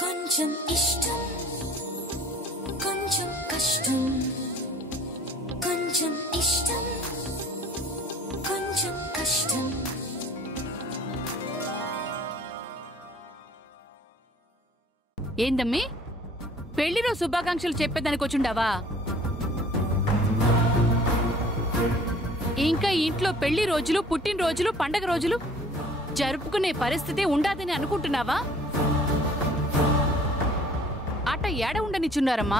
కొంచెం ఇష్టం కొంచెం కష్టం కొంచెం ఇష్టం కొంచెం కష్టం. ఏందమ్మి పెళ్లిలో శుభాకాంక్షలు చెప్పేదానికి వచ్చుండావా? ఇంకా ఇంట్లో పెళ్లి రోజులు పుట్టినరోజులు పండగ రోజులు జరుపుకునే పరిస్థితి ఉండాదని అనుకుంటున్నావా? అట ఏడ ఉండనిచున్నారమ్మా,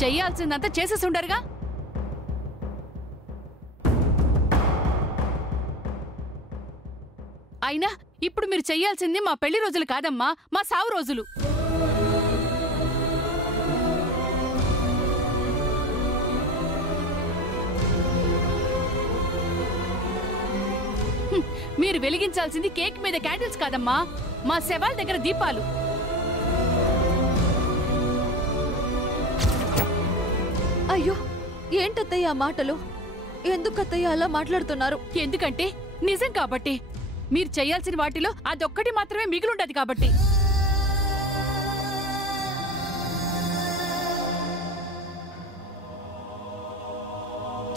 చెయ్యాల్సిందంతా చేసేసి ఉండరుగా. అయినా ఇప్పుడు మీరు చెయ్యాల్సింది మా పెళ్లి రోజులు కాదమ్మా, మా సావు రోజులు. మీరు వెలిగించాల్సింది కేక్ మీద క్యాండిల్స్ కాదమ్మా, మా శవాల దగ్గర దీపాలు. అయ్యో, ఏంటత్తయ్య ఆ మాటలు? ఎందుకత్తయ్య అలా మాట్లాడుతున్నారు? ఎందుకంటే నిజం కాబట్టి. మీరు చేయాల్సిన వాటిలో అదొక్కటి మాత్రమే మిగిలుండదు కాబట్టి.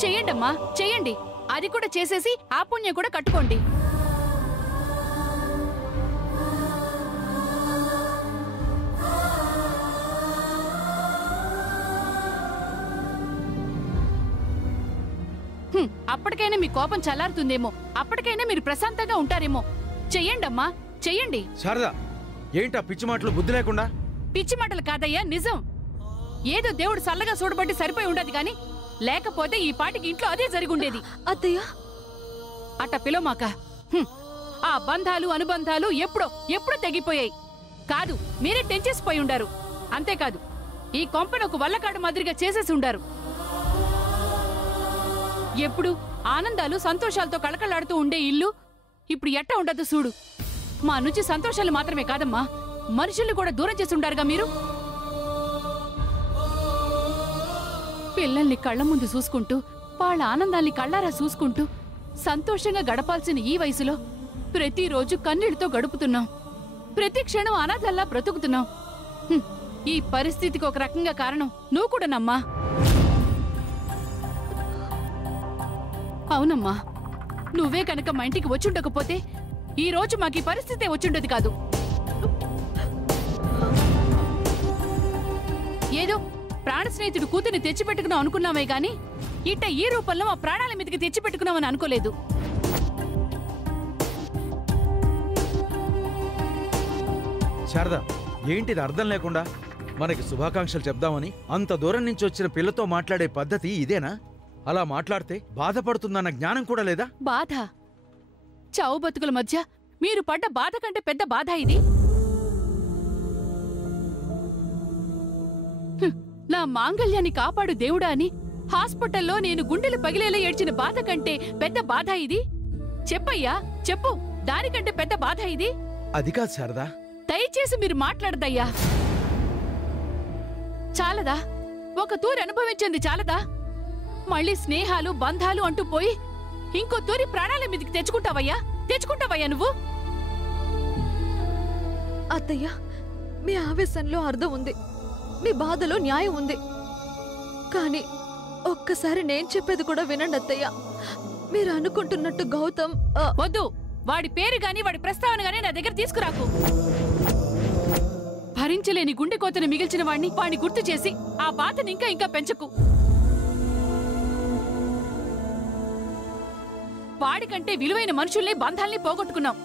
చెయ్యండమ్మా, చెయ్యండి. అది కూడా చేసేసి ఆ పుణ్యం కూడా కట్టుకోండి. అప్పటికైనా మీ కోపం చల్లారుతుందేమో, అప్పటికైనా మీరు ప్రశాంతంగా ఉంటారేమో. చెయ్యండమ్మా, చెయ్యండి. శారదా, ఏంటా పిచ్చి మాటలు? బుద్ధి లేకుండా. పిచ్చి మాటలు కాదయ్యా, నిజం. ఏదో దేవుడు చల్లగా చూడబట్టి సరిపోయి ఉండదు గాని, లేకపోతే ఈ పాటికి ఇంట్లో అదే జరిగుండేది. అత్తయ్య అట్ట పిలవమాక. ఆ బంధాలు అనుబంధాలు ఎప్పుడో తెగిపోయాయి. కాదు, మీరే టెంచేసిపోయి ఉండారు. అంతేకాదు, ఈ కొంపను ఒక వల్లకాడు మాదిరిగా చేసేసి ఉండారు. ఎప్పుడు ఆనందాలు సంతోషాలతో కళకళలాడుతూ ఉండే ఇల్లు ఇప్పుడు ఎట్ట ఉండదు చూడు. మా నుంచి సంతోషాలు మాత్రమే కాదమ్మా, మనుషుల్ని కూడా దూరం చేసి ఉండారుగా మీరు. పిల్లల్ని కళ్ల ముందు చూసుకుంటూ, వాళ్ళ ఆనందాన్ని కళ్ళారా చూసుకుంటూ సంతోషంగా గడపాల్సిన ఈ వయసులో ప్రతిరోజు కన్నీళ్లతో గడుపుతున్నాం. ప్రతి క్షణం అనాథల్లా బ్రతుకుతున్నాం. ఈ పరిస్థితికి ఒక రకంగా కారణం నువ్వు కూడా నమ్మా. అవునమ్మా, నువ్వే కనుక మా ఇంటికి వచ్చుండకపోతే ఈ రోజు మాకు ఈ పరిస్థితే వచ్చుండదు కాదు. ఏదో ప్రాణ స్నేహితుడు కూతుర్ని తెచ్చిపెట్టుకున్నాం అనుకున్నామే గాని, ఇట్ట ఈ రూపంలో మా ప్రాణాల మీదకి తెచ్చిపెట్టుకున్నామని అనుకోలేదు. శారదా, ఏంటిది అర్థం లేకుండా? మనకి శుభాకాంక్షలు చెప్దామని అంత దూరం నుంచి వచ్చిన పిల్లతో మాట్లాడే పద్ధతి ఇదేనా? అలా మాట్లాడితే బాధపడుతుందన్న జ్ఞానం కూడా లేదా? బాధ? చావు బతుకుల మధ్య మీరు పడ్డ బాధ కంటే పెద్ద బాధ ఇది. నా మాంగళ్యాన్ని కాపాడు దేవుడా అని హాస్పిటల్లో నేను గుండెలు పగిలేలా ఏడ్చిన బాధ కంటే పెద్ద బాధ ఇది. చెప్పయ్యా, చెప్పు, దానికంటే పెద్ద బాధ ఇది? అది కాదు శారదా. దయచేసి మీరు మాట్లాడదయ్యా. చాలదా? ఒక తూరి అనుభవించింది చాలదా? మళ్ళీ స్నేహాలు బంధాలు అంటూ పోయి ఇంకో తూరి ప్రాణాల మీదకి తెచ్చుకుంటావయ్యా నువ్వు? అత్తయ్య, మీ ఆవేశంలో అర్థం ఉంది, మీ బాధలో న్యాయం ఉంది. కానీ ఒక్కసారి నేను చెప్పేది కూడా వినండి అత్తయ్య. మీరు అనుకుంటున్నట్టు గౌతమ్ వద్దు. వాడి పేరు గాని వాడి ప్రస్తావన గాని నా దగ్గర తీసుకురాకు. భరించలేని గుండె కోతను మిగిల్చిన వాణ్ణి గుర్తు చేసి ఆ బాధని ఇంకా పెంచకు. వాడికంటే విలువైన మనుషుల్ని బంధాల్ని పోగొట్టుకున్నాం.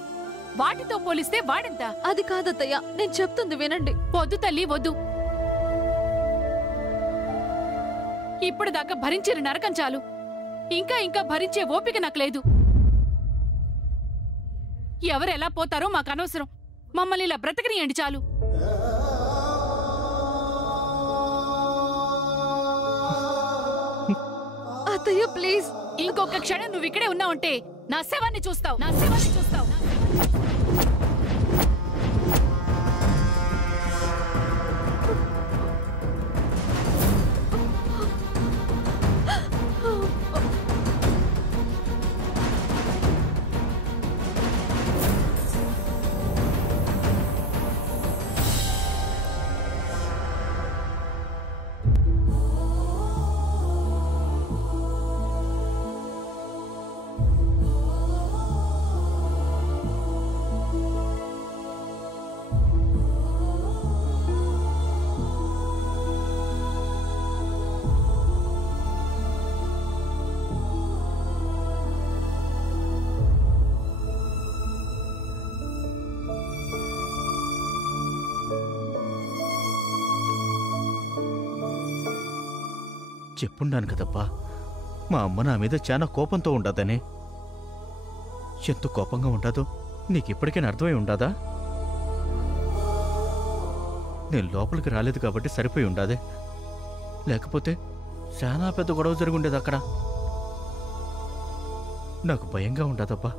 వాటితో పోలిస్తే వాడెంత? అది కాదత్తయ్య, నేను చెప్తుంది వినండి. వద్దు తల్లి, వద్దు. ఇప్పుడు దాకా భరించిన నరకం చాలు. ఇంకా భరించే ఓపిక నాకు లేదు. ఎవరెలా పోతారో మాకు అనవసరం. మమ్మల్ని ఇలా బ్రతకనియండి చాలు. అత్తయ్య ప్లీజ్. ఇంకొక క్షణం నువ్వు ఇక్కడే ఉన్నావంటే నా శవాన్ని చూస్తావు. చెప్పుండాను కదబ్బా, మా అమ్మ నా మీద చాలా కోపంతో ఉండదని. ఎంత కోపంగా ఉండదో నీకిప్పటికైనా అర్థమై ఉండాదా? నేను లోపలికి రాలేదు కాబట్టి సరిపోయి ఉండాదే, లేకపోతే చాలా పెద్ద గొడవ జరుగుండేది అక్కడ. నాకు భయంగా ఉండదబ్బా.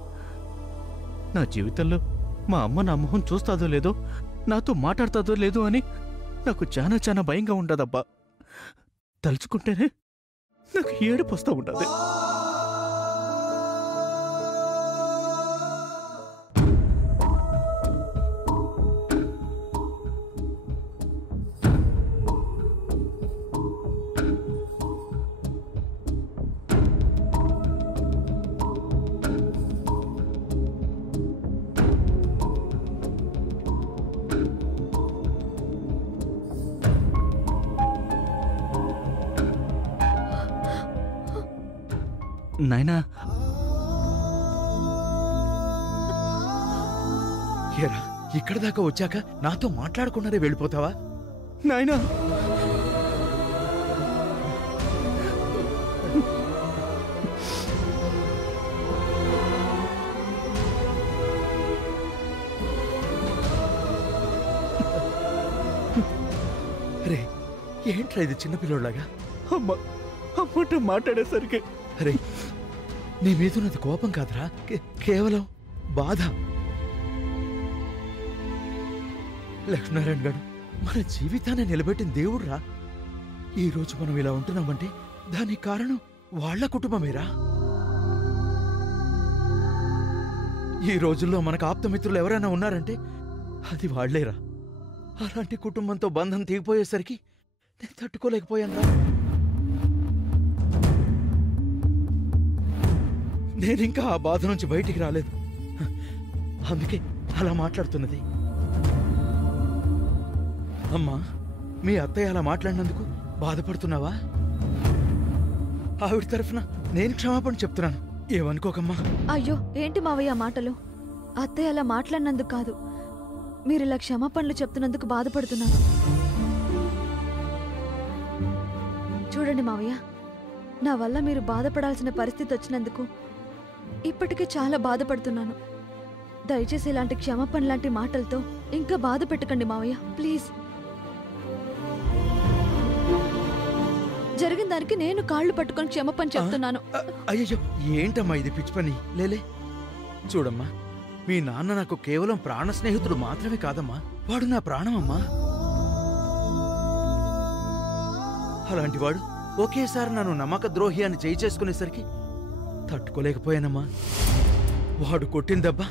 నా జీవితంలో మా అమ్మ నా మొహం చూస్తాదో లేదో, నాతో మాట్లాడుతుందో లేదో అని నాకు చాలా చాలా భయంగా ఉండదబ్బా. తలుచుకుంటేనే నాకు ఏడుపు వస్తూ ఉండదు. నాయనా, ఏరా ఇక్కడ దాకా వచ్చాక నాతో మాట్లాడకుండానే వెళ్ళిపోతావా? నాయనా, రే ఏంట్రా ఇది చిన్నపిల్లోలాగా? అమ్మంటే మాట్లాడేసరికి అరే నీ మీదున్నది కోపం కాదురా, కేవలం బాధ. లక్ష్మీనారాయణ గారు మన జీవితాన్ని నిలబెట్టిన దేవుడురా. ఈరోజు మనం ఇలా ఉంటున్నామంటే దానికి కారణం వాళ్ల కుటుంబమేరా. ఈ రోజుల్లో మనకు ఆప్తమిత్రులు ఎవరైనా ఉన్నారంటే అది వాళ్లేరా. అలాంటి కుటుంబంతో బంధం తెగిపోయేసరికి నేను తట్టుకోలేకపోయాను. నేనింకా ఆ బాధ నుంచి బయటికి రాలేదు, అందుకే అలా మాట్లాడుతున్నది. అమ్మా, మీ అత్తయ్య అలా మాట్లాడినందుకు బాధపడుతున్నావా? ఆవిడ తరఫున నేను క్షమాపణ చెప్తున్నాను, ఏమనుకోకమ్మా. అయ్యో ఏంటి మావయ్య మాటలు? అత్తయ్య అలా మాట్లాడినందుకు కాదు, మీరు ఇలా క్షమాపణలు చెప్తున్నందుకు బాధపడుతున్నాను. చూడండి మావయ్య, నా వల్ల మీరు బాధపడాల్సిన పరిస్థితి వచ్చినందుకు ఇప్పటికే చాలా బాధపడుతున్నాను. దయచేసి ఇలాంటి క్షమాపణ లాంటి మాటలతో ఇంకా బాధ పెట్టకండి మావయ్య, ప్లీజ్. జరిగిన దానికి నేను కాళ్ళు పట్టుకొని క్షమాపణ చెప్తున్నాను. అయ్యో ఏంటమ్మా ఇది పిచ్చి పని? లేలే చూడమ్మా, మీ నాన్న నాకు కేవలం ప్రాణ స్నేహితుడు మాత్రమే కాదమ్మా, వాడు నా ప్రాణమమ్మా. అలాంటి వాడు ఒకేసారి నన్ను నమ్మక ద్రోహి అని చేయి చేసుకునేసరికి తట్టుకోలేకపోయానమ్మా. వాడు కొట్టిన దెబ్బ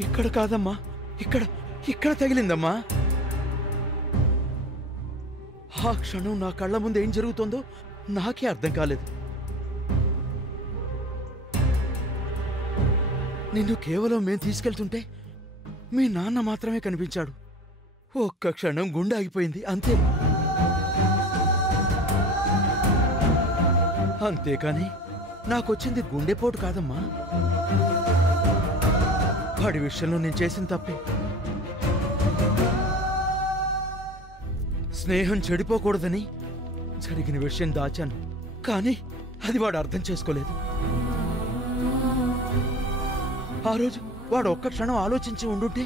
ఇక్కడ కాదమ్మా, ఇక్కడ తగిలిందమ్మా. ఆ క్షణం నా కళ్ళ ముందు ఏం జరుగుతుందో నాకే అర్థం కాలేదు. నిన్ను కేవలం మేం తీసుకెళ్తుంటే మీ నాన్న మాత్రమే కనిపించాడు. ఒక్క క్షణం గుండె ఆగిపోయింది, అంతే. అంతేకాని నాకొచ్చింది గుండెపోటు కాదమ్మా. వాడి విషయంలో నేను చేసిన తప్పే. స్నేహం చెడిపోకూడదని జరిగిన విషయం దాచాను, కానీ అది వాడు అర్థం చేసుకోలేదు. ఆ రోజు వాడు ఒక్క క్షణం ఆలోచించి ఉండుంటే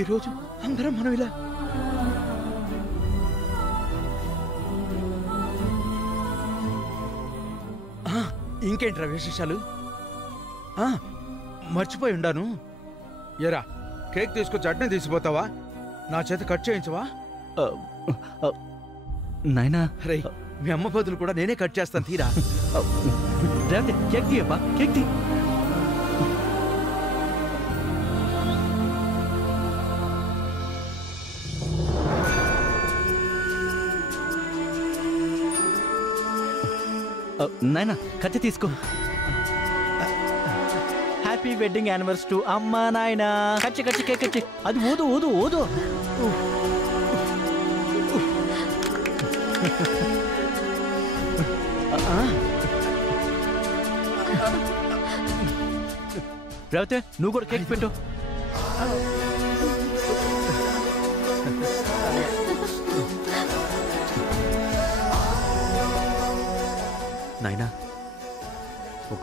ఈరోజు అందరం మనం ఇలా. ఇంకేంట్రా విశేషాలు? మర్చిపోయి ఉండాను. ఎరా కేక్ తీసుకొచ్చి అడ్డం తీసిపోతావా? నా చేత కట్ చేయించవా? నాయనా, రే మీ అమ్మ బదులు కూడా నేనే కట్ చేస్తాను, తీరా. కేక్ తీయబ్బా, కేక్ తీ. నాయనా కత్తి తీసుకో. హ్యాపీ వెడ్డింగ్ యానివర్సరీ టు అమ్మా నాయనా. కచ్చి కచ్చి కేక్ కచ్చి, అది ఊదు ఊదు ఊదు. రేవతే నువ్వు కూడా కేక్ పెట్టు.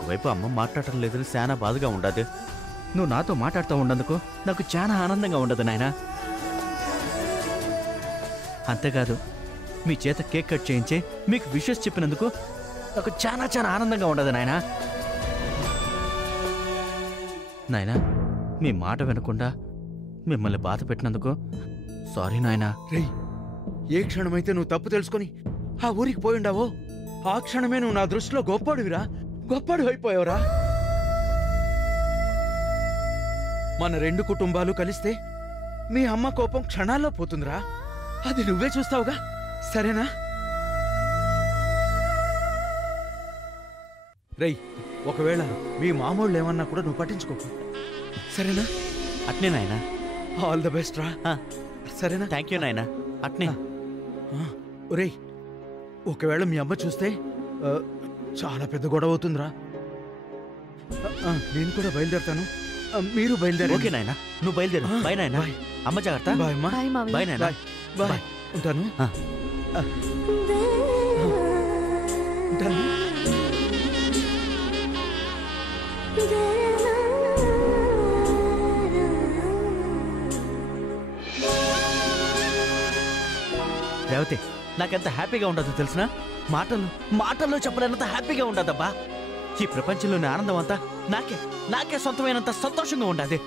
ఒకవైపు అమ్మ మాట్లాడటం లేదని చాలా బాధగా ఉండదు. నువ్వు నాతో మాట్లాడుతూ ఉన్నందుకు నాకు చాలా ఆనందంగా ఉండదు నాయనా. అంతేకాదు మీ చేత కేక్ కట్ చేయించి మీకు విషెస్ చెప్పినందుకు నాకు చాలా చాలా ఆనందంగా ఉండదు నాయనా. నాయనా, మీ మాట వినకుండా మిమ్మల్ని బాధ పెట్టినందుకు సారీ నాయనా. రేయ్, ఏ క్షణమైతే నువ్వు తప్పు తెలుసుకొని ఆ ఊరికి పోయిండావో ఆ క్షణమే నువ్వు నా దృష్టిలో గొప్పడివిరా, గొప్పడు అయిపోయావురా. మన 2 కుటుంబాలు కలిస్తే మీ అమ్మ కోపం క్షణాల్లో పోతుందిరా. అది నువ్వే చూస్తావుగా, సరేనా? రేయ్, ఒకవేళ మీ మామూళ్ళు ఏమన్నా కూడా నువ్వు పట్టించుకోకు, సరేనా? అట్నే నాయనా. ఆల్ ద బెస్ట్ రా, సరేనా? థ్యాంక్ యూ నాయనా. అట్నే. ఒరేయ్, ఒకవేళ మీ అమ్మ చూస్తే చాలా పెద్ద గొడవ అవుతుందిరా. నేను కూడా బయలుదేరుతాను, మీరు బయలుదేరు. ఓకే నాయనా, నువ్వు బయలుదేరు. బాయ్ నాయనా. అమ్మ జాగ్రత్త. బాయ్ అమ్మా. బాయ్ మావయ్య. బాయ్ నాయనా. బాయ్. ఉంటాను. ఉంటాను. రేవతి, నాకెంత హ్యాపీగా ఉండదు తెలిసిన? మాటల్లో చెప్పలేనంత హ్యాపీగా ఉండదబ్బా. ఈ ప్రపంచంలోని ఆనందం అంతా నాకే సొంతమైనంత సంతోషంగా ఉండదు.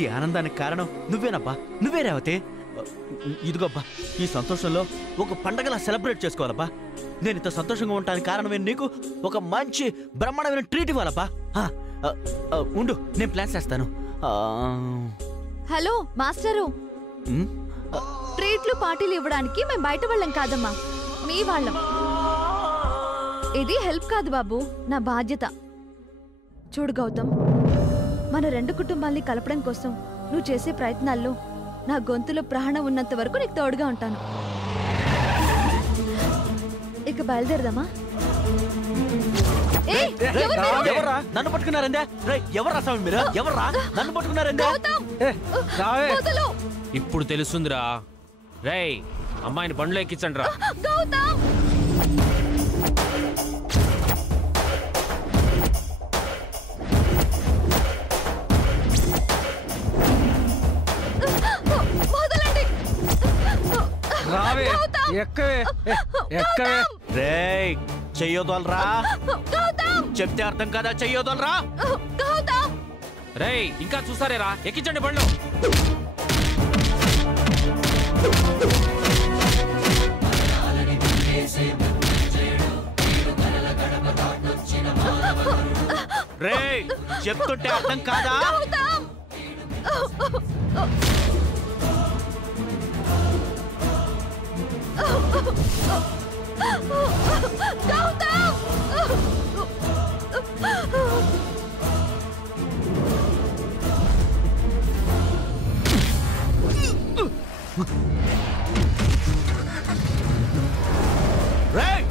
ఈ ఆనందానికి కారణం నువ్వేనబ్బా, నువ్వే రేవతి. ఇదిగోబ్బా, ఈ సంతోషంలో ఒక పండగలా సెలబ్రేట్ చేసుకోవాలబ్బా. నేను ఇంత సంతోషంగా ఉండడానికి కారణమే నీకు ఒక మంచి బ్రహ్మాండమైన ట్రీట్ ఇవ్వాలబ్బా. ఉండు, నేను ప్లాన్ చేస్తాను. హలో మాస్టరు, ట్రీట్లు పార్టీలు ఇవ్వడానికి మేము బయట వాళ్ళం కాదమ్మా, మీ వాళ్ళం. ఇది హెల్ప్ కాదు బాబు, నా బాధ్యత. చూడు గౌతమ్, మన 2 కుటుంబాల్ని కలపడం కోసం నువ్వు చేసే ప్రయత్నాల్లో నా గొంతులో ప్రాణం ఉన్నంత వరకు నీకు తోడుగా ఉంటాను. ఇక బయలుదేరదామా? ఎవర్రా నన్ను పట్టుకున్నారండి? ఎవర్రా స్వామి మీరు? ఎవర్రా నన్ను పట్టుకున్నారండి? ఇప్పుడు తెలుస్తుందిరా. రేయ్, అమ్మాయిని బండ్లో ఎక్కించండి రా. రావే, ఎక్కవే, ఎక్కవే. రేయ్, చెయ్యొదలరా. చెప్తే అర్థం కదా, చెయ్యొదలరా. రేయ్, ఇంకా చూసారేరా, ఎక్కించండి బండ్లో. రేయ్, చెప్తుంటే అర్థం కాదా? రేయ్,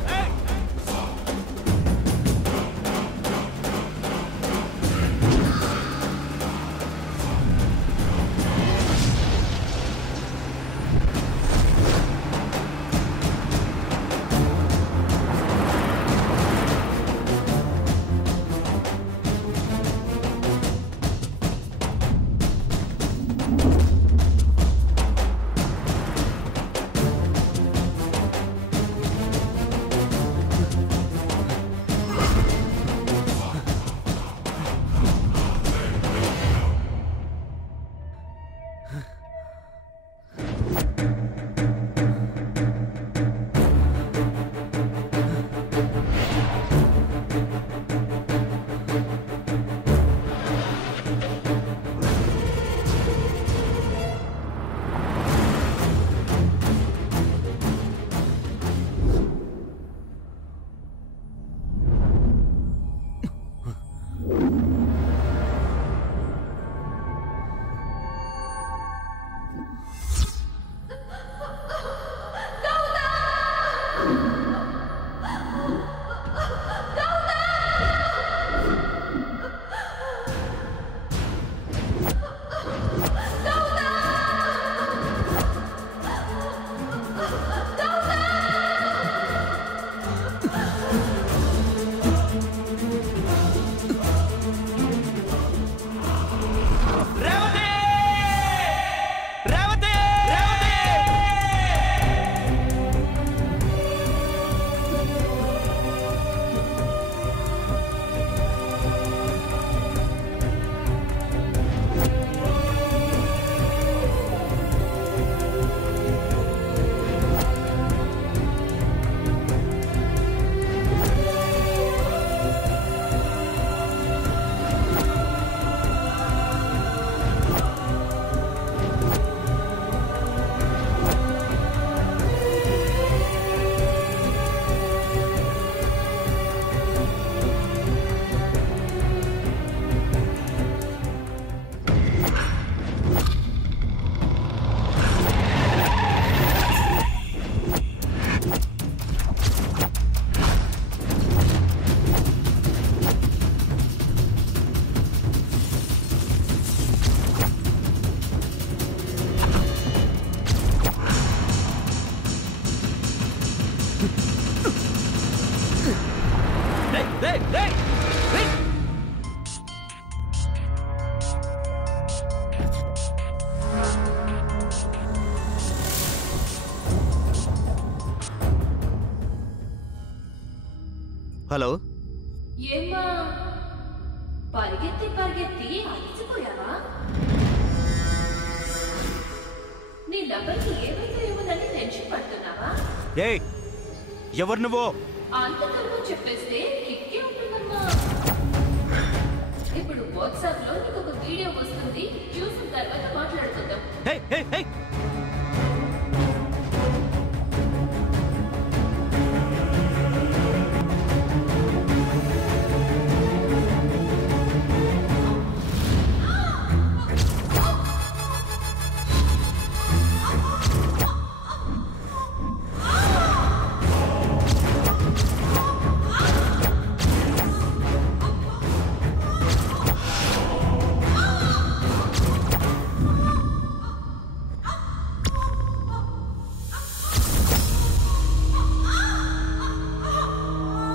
హలో. ఏమ్మా పరిగెత్తి పరిగెత్తి అలసిపోయావా? నీ లవర్కి ఏమైతే ఏముందని టెన్షన్ పడుతున్నావా? ఏయ్, ఎవరు నువ్వు? అంతకన్నా చెప్పేస్తే కిక్కే ఉంటుందమ్మా. ఇప్పుడు వాట్సాప్ లో నీకు ఒక వీడియో వస్తుంది, చూసిన తర్వాత మాట్లాడుకుందాం. ఏయ్ ఏయ్ ఏయ్,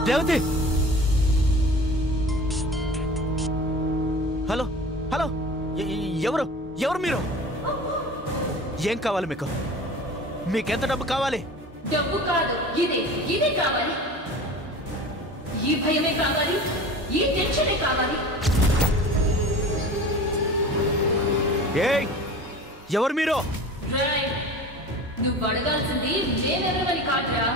రేవతి. హలో హలో, ఎవరు ఎవరు మీరు? ఏం కావాలి మీకు? మీకెంత డబ్బు కావాలి? డబ్బు కాదు, ఇదే కావాలి. ఈ భయమే కావాలి, ఈ టెన్షనే కావాలి. ఏయ్, ఎవరు మీరు? రేయ్, నువ్వు అడగాల్సింది నేనెవరమని కాదురా,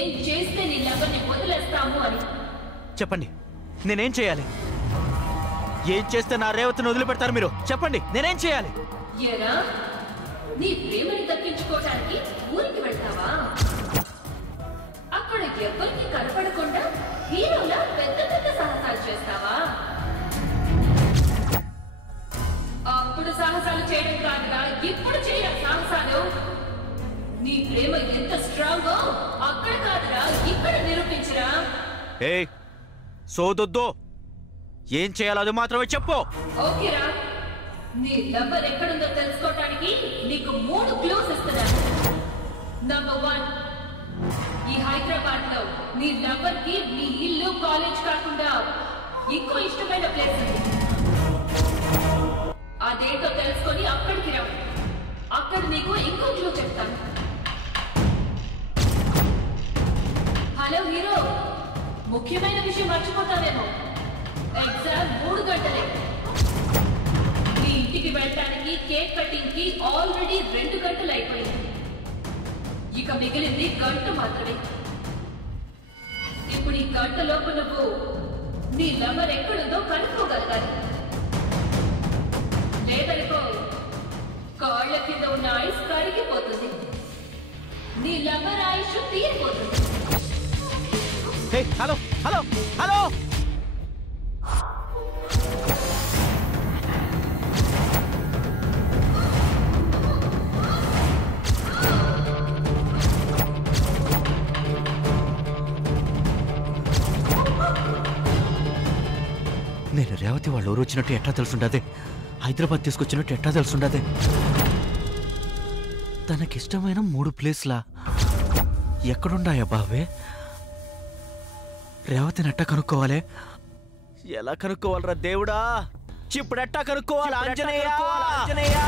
ఏం చేస్తే నీ లవర్ని వదిలేస్తాము అని. చెప్పండి, నేనేం చేయాలి? ఏం చేస్తే నా రేవతిని వదిలిపెడతారు మీరు? చెప్పండి, నేనేం చేయాలి? ఏరా, నీ ప్రేమని దక్కించుకోవడానికి ఊరికి వెళ్తావా? అక్కడ ఎవరికి కనపడకుండా హీరోలా పెద్ద పెద్ద సాహసాలు చేస్తావా? అప్పుడు సాహసాలు చేయడం కాదురా, ఇప్పుడు చేయాలి సాహసాలు. నీ ప్రేమ ఎంత స్ట్రాంగో అక్కడ కాదురా, ఇక్కడ నిరూపించరా. ఏయ్, సోదొద్దు. ఏం చేయాలో అది మాత్రమే చెప్పు. ఓకేరా, నీ లవ్వర్ ఎక్కడుందో తెలుసుకోవటానికి నీకు 3 క్లూస్ ఇస్తున్నాను. నంబర్ 1, ఈ హైదరాబాద్ లో నీ లవ్వర్ కి నీ ఇల్లు, కాలేజ్ కాకుండా ఇంకో ఇష్టమైన ప్లేస్ ఉంది. అదేంటో తెలుసుకొని అక్కడికి రా. అక్కడ నీకు ఇంకో క్లూ చెప్తాను. హలో హీరో, ముఖ్యమైన విషయం మర్చిపోతావేమో. ఎగ్జామ్ 3 గంటలే. నీ ఇంటికి వెళ్ళటానికి, కేక్ కటింగ్ కి ఆల్రెడీ 2 గంటలు అయిపోయింది. ఇక మిగిలింది గంట మాత్రమే. ఇప్పుడు ఈ గంట లోపు నువ్వు నీ లవర్ ఎక్కడుందో కనుక్కోగలగాలి. లేదనుకో కాళ్ళ కింద ఉన్న ఐస్ కరిగిపోతుంది, నీ లవర్ ఆయుష్ తీరిపోతుంది. హలో హలో హలో, నేను రేవతి వాళ్ళు ఊరు వచ్చినట్టు ఎట్లా తెలుసుండదే? హైదరాబాద్ తీసుకొచ్చినట్టు ఎట్లా తెలుసుండదే? తనకిష్టమైన 3 ప్లేస్లా ఎక్కడుండాయా బావే? రేవతిని ఎట్టా కనుక్కోవాలి? ఎలా కనుక్కోవాలరా దేవుడా? ఇప్పుడు ఎట్టా కనుక్కోవాలి? ఆంజనేయ!